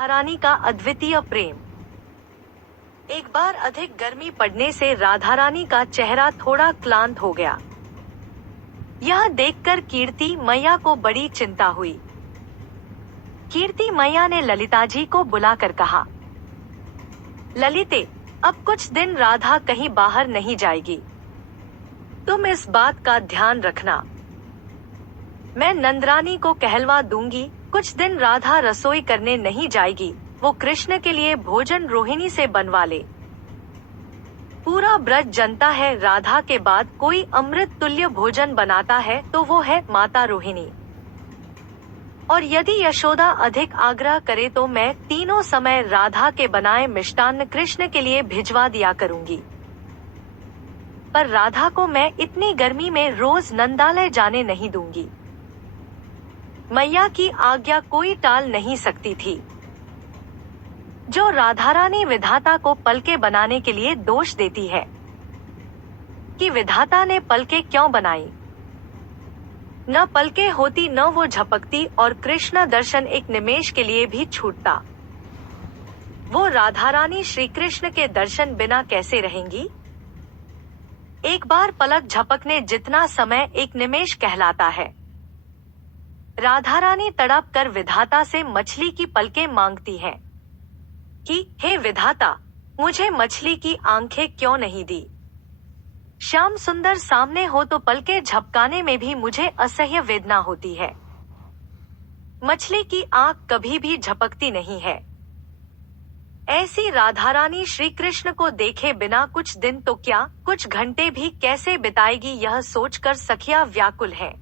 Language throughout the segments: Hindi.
राधा रानी का अद्वितीय प्रेम। एक बार अधिक गर्मी पड़ने से राधा रानी का चेहरा थोड़ा क्लांत हो गया। यह देखकर कीर्ति मैया को बड़ी चिंता हुई। कीर्ति मैया ने ललिता जी को बुलाकर कहा, ललिते, अब कुछ दिन राधा कहीं बाहर नहीं जाएगी। तुम इस बात का ध्यान रखना। मैं नंदरानी को कहलवा दूंगी, कुछ दिन राधा रसोई करने नहीं जाएगी, वो कृष्ण के लिए भोजन रोहिणी से बनवा ले। पूरा ब्रज जनता है राधा के बाद कोई अमृत तुल्य भोजन बनाता है तो वो है माता रोहिणी। और यदि यशोदा अधिक आग्रह करे तो मैं तीनों समय राधा के बनाए मिष्टान्न कृष्ण के लिए भिजवा दिया करूंगी। पर राधा को मैं इतनी गर्मी में रोज नंदालय जाने नहीं दूंगी। मैया की आज्ञा कोई टाल नहीं सकती थी। जो राधा रानी विधाता को पलके बनाने के लिए दोष देती है कि विधाता ने पलके क्यों बनाई, न पलके होती न वो झपकती और कृष्ण दर्शन एक निमेष के लिए भी छूटता। वो राधा रानी श्री कृष्ण के दर्शन बिना कैसे रहेंगी? एक बार पलक झपकने जितना समय एक निमेष कहलाता है। राधा रानी तड़प कर विधाता से मछली की पलकें मांगती हैं कि हे विधाता, मुझे मछली की आंखें क्यों नहीं दी? श्याम सुंदर सामने हो तो पलके झपकाने में भी मुझे असह्य वेदना होती है। मछली की आंख कभी भी झपकती नहीं है। ऐसी राधा रानी श्री कृष्ण को देखे बिना कुछ दिन तो क्या, कुछ घंटे भी कैसे बिताएगी, यह सोचकर सखिया व्याकुल है।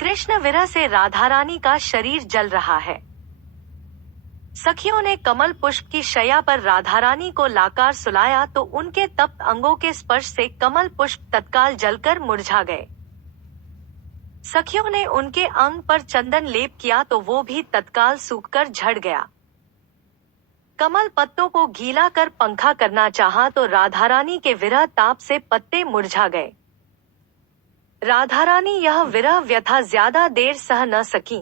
कृष्ण विरह से राधा रानी का शरीर जल रहा है। सखियों ने कमल पुष्प की शैया पर राधा रानी को लाकर सुलाया तो उनके तप्त अंगों के स्पर्श से कमल पुष्प तत्काल जलकर मुरझा गए। सखियों ने उनके अंग पर चंदन लेप किया तो वो भी तत्काल सूखकर झड़ गया। कमल पत्तों को गीला कर पंखा करना चाहा तो राधा रानी के विरह ताप से पत्ते मुरझा गए। राधा रानी यह विरह व्यथा ज्यादा देर सह न सकी,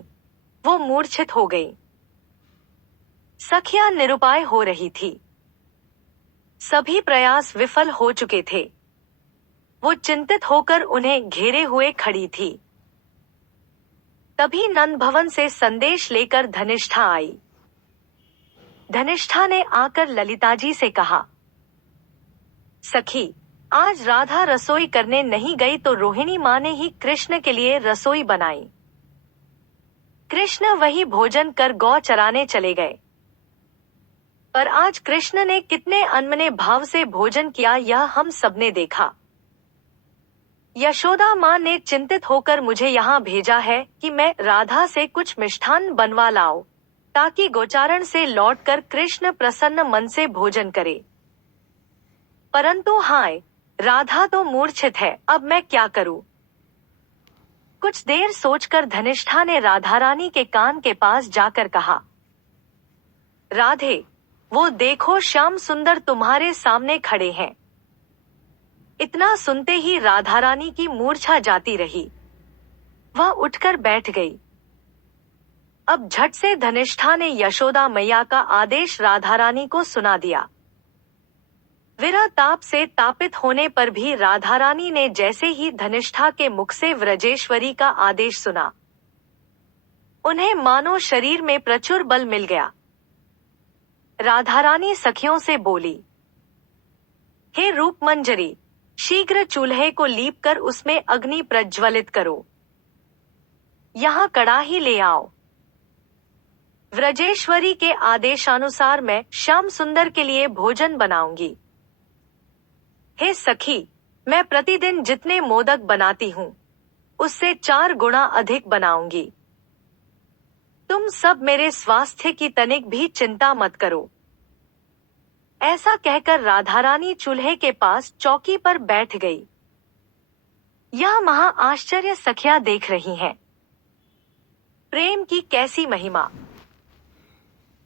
वो मूर्छित हो गई। सखियां निरुपाय हो रही थी। सभी प्रयास विफल हो चुके थे। वो चिंतित होकर उन्हें घेरे हुए खड़ी थी। तभी नंद भवन से संदेश लेकर धनिष्ठा आई। धनिष्ठा ने आकर ललिता जी से कहा, सखी, आज राधा रसोई करने नहीं गई तो रोहिणी माँ ने ही कृष्ण के लिए रसोई बनाई। कृष्ण वही भोजन कर गौ चराने चले गए। पर आज कृष्ण ने कितने अनमने भाव से भोजन किया यह हम सबने देखा। यशोदा माँ ने चिंतित होकर मुझे यहाँ भेजा है कि मैं राधा से कुछ मिष्ठान्न बनवा लाऊं, ताकि गोचारण से लौटकर कृष्ण प्रसन्न मन से भोजन करे। परंतु हाय, राधा तो मूर्छित है, अब मैं क्या करूं? कुछ देर सोचकर धनिष्ठा ने राधा रानी के कान के पास जाकर कहा, राधे, वो देखो श्याम सुंदर तुम्हारे सामने खड़े हैं। इतना सुनते ही राधा रानी की मूर्छा जाती रही। वह उठकर बैठ गई। अब झट से धनिष्ठा ने यशोदा मैया का आदेश राधा रानी को सुना दिया। विरह ताप से तापित होने पर भी राधा रानी ने जैसे ही धनिष्ठा के मुख से व्रजेश्वरी का आदेश सुना, उन्हें मानो शरीर में प्रचुर बल मिल गया। राधा रानी सखियों से बोली, हे रूप मंजरी, शीघ्र चूल्हे को लीप कर उसमें अग्नि प्रज्वलित करो। यहाँ कड़ाही ले आओ। व्रजेश्वरी के आदेशानुसार मैं श्याम सुंदर के लिए भोजन बनाऊंगी। हे सखी, मैं प्रतिदिन जितने मोदक बनाती हूँ, उससे 4 गुना अधिक बनाऊंगी। तुम सब मेरे स्वास्थ्य की तनिक भी चिंता मत करो। ऐसा कहकर राधा रानी चूल्हे के पास चौकी पर बैठ गई। यह महा आश्चर्य सखियां देख रही हैं। प्रेम की कैसी महिमा!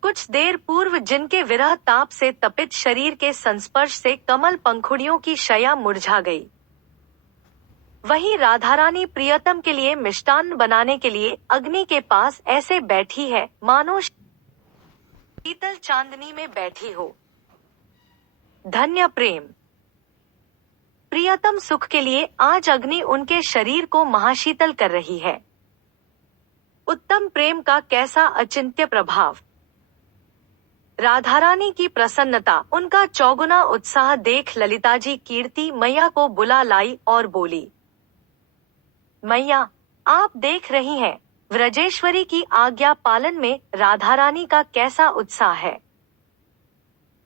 कुछ देर पूर्व जिनके विरह ताप से तपित शरीर के संस्पर्श से कमल पंखुड़ियों की शैया मुरझा गई, वही राधा रानी प्रियतम के लिए मिष्टान्न बनाने के लिए अग्नि के पास ऐसे बैठी है मानो शीतल चांदनी में बैठी हो। धन्य प्रेम। प्रियतम सुख के लिए आज अग्नि उनके शरीर को महाशीतल कर रही है। उत्तम प्रेम का कैसा अचिंत्य प्रभाव। राधारानी की प्रसन्नता, उनका चौगुना उत्साह देख ललिता जी कीर्ति मैया को बुला लाई और बोली, मैया, आप देख रही हैं, व्रजेश्वरी की आज्ञा पालन में राधारानी का कैसा उत्साह है।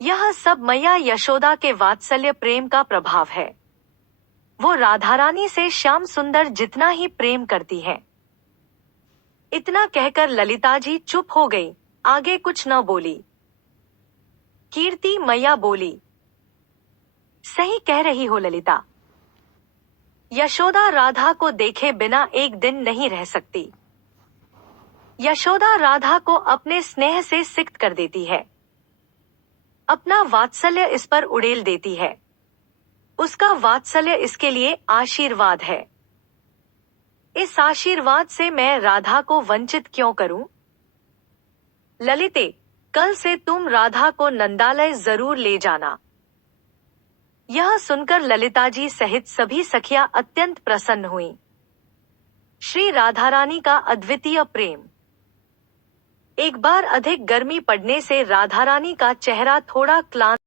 यह सब मैया यशोदा के वात्सल्य प्रेम का प्रभाव है। वो राधारानी से श्याम सुंदर जितना ही प्रेम करती है। इतना कहकर ललिता जी चुप हो गई, आगे कुछ न बोली। कीर्ति मैया बोली, सही कह रही हो ललिता। यशोदा राधा को देखे बिना एक दिन नहीं रह सकती। यशोदा राधा को अपने स्नेह से सिक्त कर देती है। अपना वात्सल्य इस पर उड़ेल देती है। उसका वात्सल्य इसके लिए आशीर्वाद है। इस आशीर्वाद से मैं राधा को वंचित क्यों करूं? ललिते, कल से तुम राधा को नंदालय जरूर ले जाना। यह सुनकर ललिता जी सहित सभी सखियां अत्यंत प्रसन्न हुईं। श्री राधारानी का अद्वितीय प्रेम। एक बार अधिक गर्मी पड़ने से राधारानी का चेहरा थोड़ा क्लांत